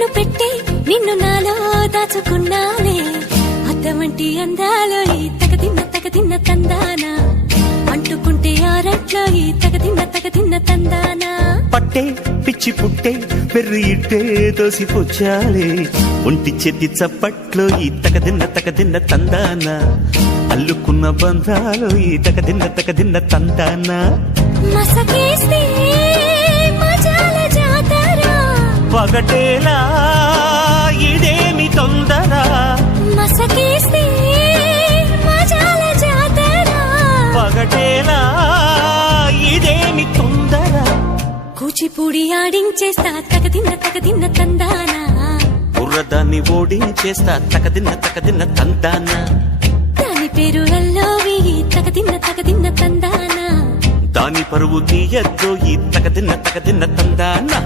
కన్ను పెట్టి నిన్ను నాలో దాచుకున్నానే అద్దమంటి అందాలో ఈ తగదిన్న తందానా అంటుకుంటే ఆరట్లో ఈ తగదిన్న తందానా పట్టే పిచ్చి పుట్టే పెర్రి ఇట్టే దోసిపుచ్చాలే ఒంటి చెట్టి చప్పట్లో ఈ తగదిన్న తందానా అల్లుకున్న బంధాలు ఈ తగదిన్న తందానా మసకేస్తే మజాల జాతర పగటేలా ఇదేమి తొందర మసకేస్తే మజాల జాతర పగటేలా ఇదేమి తొందర కూచిపూడి ఆడించేస్తా తగదిన్న తందానా బుర్రదాన్ని ఓడించేస్తా తగదిన్న తందానా దాని పేరు అల్లోవి తగదిన్న తందానా దాని పరువు తీయద్దు ఈ తగదిన్న తందానా